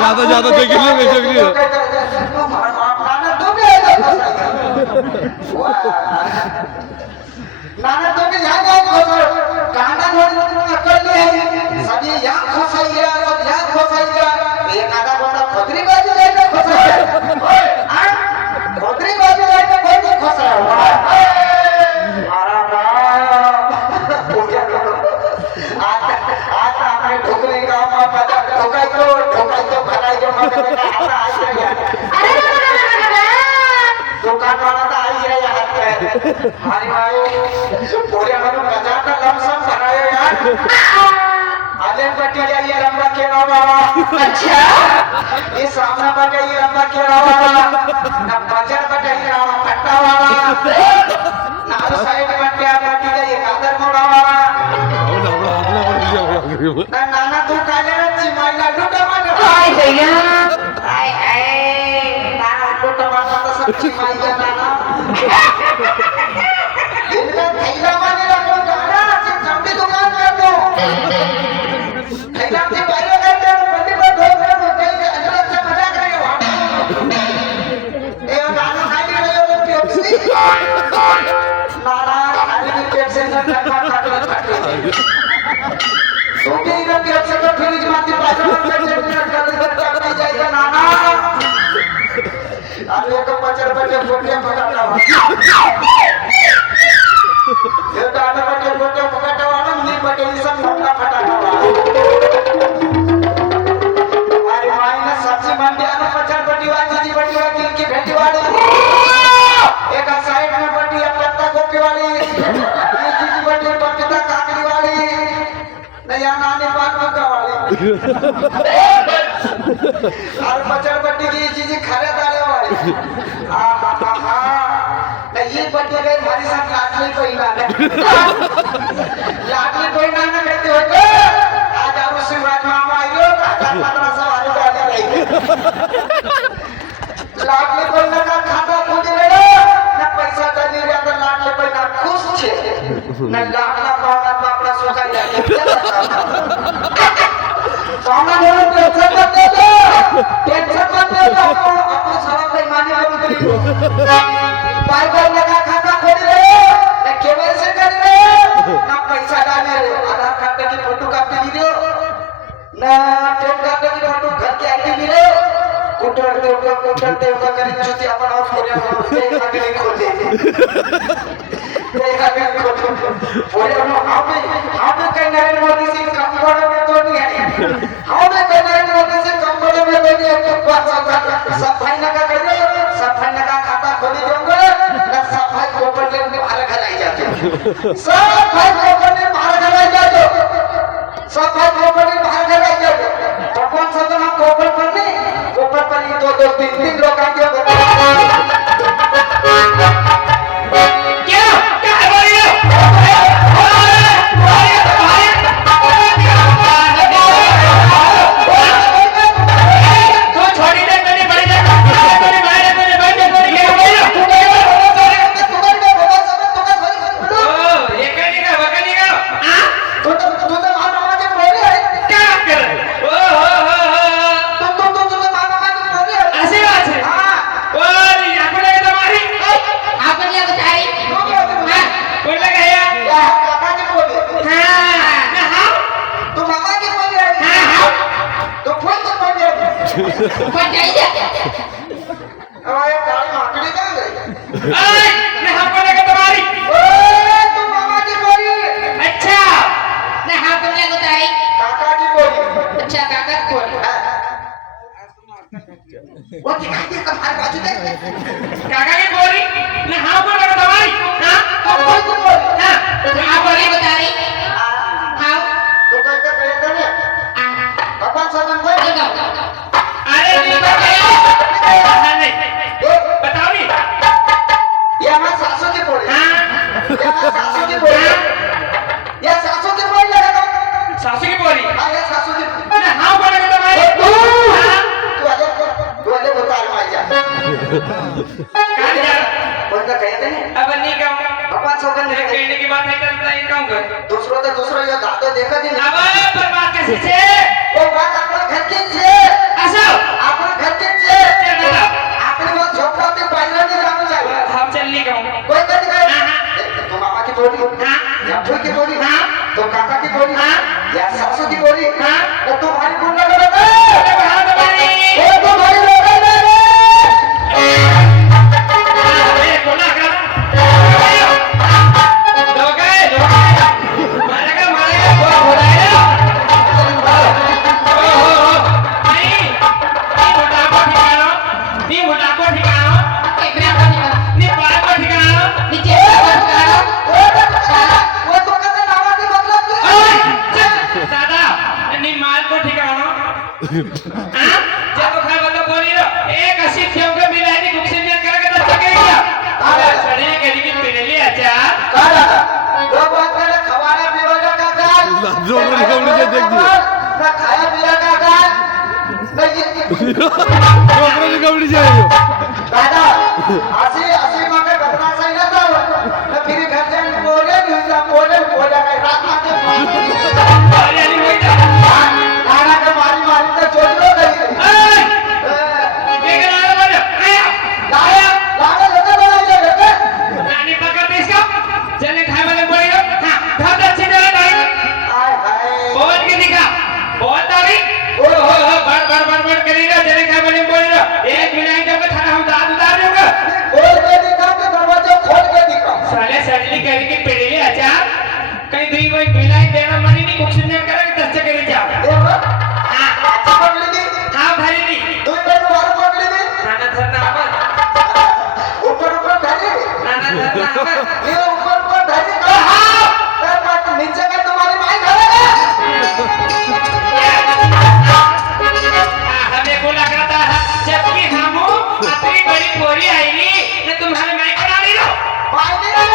ज्यादा ज्यादा देखिए बेशक नाना तो भी यहाँ कांदा कर लिया सब ये यहाँ खोसाई गया सब यहाँ खोसाई गया ये कांदा बोला खोदरी बाजू जाए खोसाई खोदरी बाजू जाए कोई खोसाई आज आपने ठोकने का ठोकाई तो भलाई जो दुकान वाला तो आई है यहाँ पे हमारी भाई पूरे हमारे बाजार का लमसम भराए यार अजय पट्टी जाइए रंबा के बाबा अच्छा ये सामने बटाइए रंबा के बाबा ना बाजार बटाइए रामा पट्टा वाला ना साइड बटिया पट्टी जाइए कादर मोड़ा वाला ना नाना तू काले चिमाई लाडू टमाटर आई भैया आई आई नाना लाडू टमाटर तो सब चिमाई का नाना इनका थैला वाले रखो गाना चमड़ी दुकान कर दो थैला से बाहर कर दो बंदी पर ढोल कर दो कहीं अजब से मजाक रहे हो ये गाना खाई रहे हो पेप्सी नाना खाली की पेप्सी से काट तो के इधर पेप्सी को फ्रिज में बाहर कर जाएगा नाना अरे को 50 रुपए फोटो पकड़ना ये डाटा बटे फोटो पकड़ना वाला नहीं बटे सब नौका फटाना हमारी माई ने सबसे मंडी आने 50 बटीवा जीजी बटीवा की भेटी वाली एक साइड में बटी पत्ता गोपी वाली ये जीजी बटी पत्ता काकड़ी वाली नया नानी पाक मक्का वाली और 50 बटी की जीजी खरे दाले वाली ये बच्चे गए हमारे साथ लाडली पहिला लाडली पहिला ना कहते हो आज आप शिवराज मामा आइयो काका मात्रा सब आलू डाले रही लाडली पहिला का खाता खुद रहे ना पैसा डाली रहा तो लाडली पहिला खुश छे ना लाडला पावना बापड़ा सुखाई जाए सामने बोलो टेंशन मत ले लो अपने सारा बेईमानी करो बार-बार लगा खाता खोल रहे ना केवाईसी कर रहे ना पैसा डाले आधार कार्ड की फोटो कॉपी वीडियो ना पैन कार्ड की फोटो घर के आईडी वीडियो कुटर देव का करी चुती अपन और पूरे आगे खोल दे आगे खोल पूरे हम कहीं नरेंद्र मोदी से कम बड़े में तो नहीं है हम कहीं नरेंद्र मोदी से कम बड़े में तो नहीं है तो सफाई ना का करिए सफाई ना का खाता खोली दोगे ना सफाई गोबर ले बाहर घर आई जाते सफाई गोबर ले बाहर घर आई जाते सफाई गोबर ले बाहर घर आई जाते तो कौन सा तो हम गोबर पर नहीं गोबर पर ही दो तीन लोग आएंगे मैं हमको लगा तुम्हारी। ओए तू मामा की बोली अच्छा मैं हाँ तुमने बताई। काका की बोली अच्छा काका बोल। वो दिखाई कमाल बाजू देख काका की बोली मैं हाँ बोल लगा तुम्हारी। हाँ काका की बोली हाँ हाँ बोली बताई। हाँ तो कोई का कहता नहीं अपन सब कोई अरे नहीं बताओ नहीं। ये हमारे सासू की बोली हाँ ये हमारे सासू की बोली ये सासू की बोली लगा सासू की बोली ये सासू की मैं हाँ बोल लगा तुम्हारी। तू आले बता मार जा कहाँ जा कोई का कहते नहीं अब नहीं कहूँगा। अपन सब तेरे कहने की बात है तो नहीं कहूँगा। दूसरों तो दूसरों ये दादो देखा नहीं अब पर बात कैसे छे वो बात अपना घर के छे ऐसा अपना घर के छे चल बता अपनी वो झोपड़ा के पाइला नहीं जाना चाहिए हम चल नहीं कहूँगा। कोई कर दिखाए तो मामा की बोली हाँ या फूल की बोली हाँ तो काका की बोली हाँ या सासू की बोली हाँ तो तुम्हारी बोल लगा लगा अरे वहाँ तो नहीं वो तुम्हारी लगा लगा अरे बोला कर लोगे मारेगा मारेगा वो बोलाएगा नहीं नहीं मुड़ा को ठिकाना नहीं पार को ठिकाना नीचे वो तो कहते नामा की मतलब दादा नहीं माल को ठिकाना हाँ जब तो खाए बंदा बोली रो एक अस्सी क्यों के मिला नहीं कुछ नहीं करेगा तो थके क्या अरे सड़े के लिए पिड़ली अच्छा काला वो बात करे खवाना पीवाना का गाल जो बोली कमली से देख दिए ना खाया पिया का गाल ना ये जो बोली कमली से दादा असी मगर घटना सही ना था ना फिर घर से बोले दूसरा बोले बोले का रात में अरे अली भाई जा नाना के मारी मारी तो चोट लो गई देख रहा है बोले लाया लाया लगा लगा लगा नानी पकड़ दे इसका चले खाए वाले बोली रो हाँ बहुत अच्छी जगह डाली हाय हाय बहुत के दिखा बहुत तारी ओ हो बड़ करेगा चले खाए वाले बोली रो एक मिनट जब खाना हम दाद उतार दूंगा खोल के दिखा के दरवाजा खोल के दिखा साले सजली करके पिड़ली अचार कहीं दुई कोई मिलाई देना मनी नहीं कुछ नहीं करेगा दस चक्कर जा देखो हाँ अच्छा पकड़ी दी हाँ भरी नहीं तू मेरे बारे पकड़ी दी नाना धरना अमर ऊपर ऊपर धरी नाना धरना अमर ये ऊपर ऊपर धरी तो नीचे का तुम्हारी माई धरेगा हमें को लग रहा था जबकि हम अपनी बड़ी बोरी आएगी तो तुम्हारे माई को डाली लो माई नहीं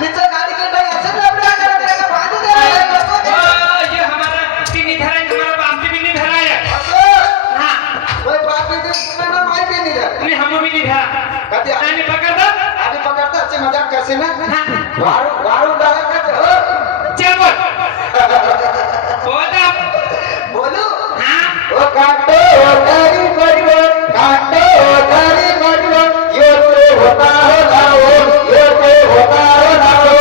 नीचे गाड़ी के नहीं ऐसे लपड़ा कर देगा बांध दे ये हमारा तीन धरा है हमारा बाप भी नहीं धरा है हाँ कोई बात नहीं ना माई भी नहीं है नहीं हम भी नहीं धरा कभी नानी पकड़ दो अभी पकड़ता अच्छे मजाक कैसे ना हाँ वारू डाला कर चल बोल बोलो हाँ ओ काटो तारी मरियो काटो तारी मरियो यो तो होता हो लाओ यो तो होता हो लाओ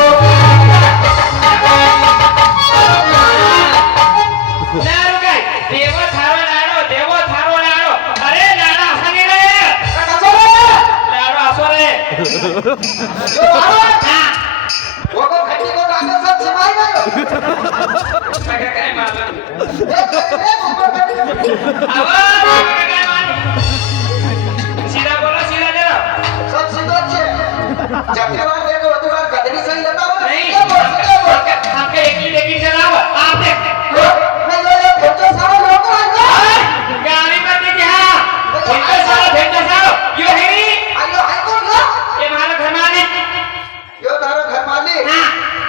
लाडो काय देवो थारो लाडो अरे लाडा असं नाही रे कसं रे लाडो असो रे यो आवा हाँ वो को घटी को गाने सब समाई सगळं काय मारलं गयो आवाज काय मारलं सीधा बोलो सीधा जरा सब सीधो छे जत्रेवार देखो अतवार गदरी सही बताओ नहीं नहीं हमके एक चलाओ आप देख ये बच्चे सारे लोग आएंगे गाड़ी में देखिए हाँ भेजो सारो यो है आयो हाय कौन लो ये हमारा घर मालिक यो तारो घर मालिक हाँ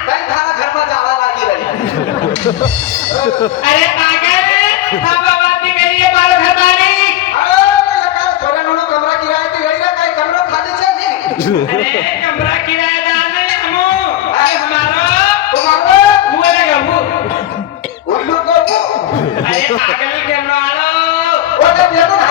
कई थारा घर में जाला लागी रही अरे पागल हम बात नहीं करिए हमारा घर मालिक अरे लगा थोड़ा नोनो कमरा किराए पे रही ना कई कमरा खाली छे नहीं अरे कमरा किराएदार नहीं हमो अरे हमारा तुम्हारे मुंह लगा वो उल्लू को अरे पागल कैमरा वाला वो तो देखो ना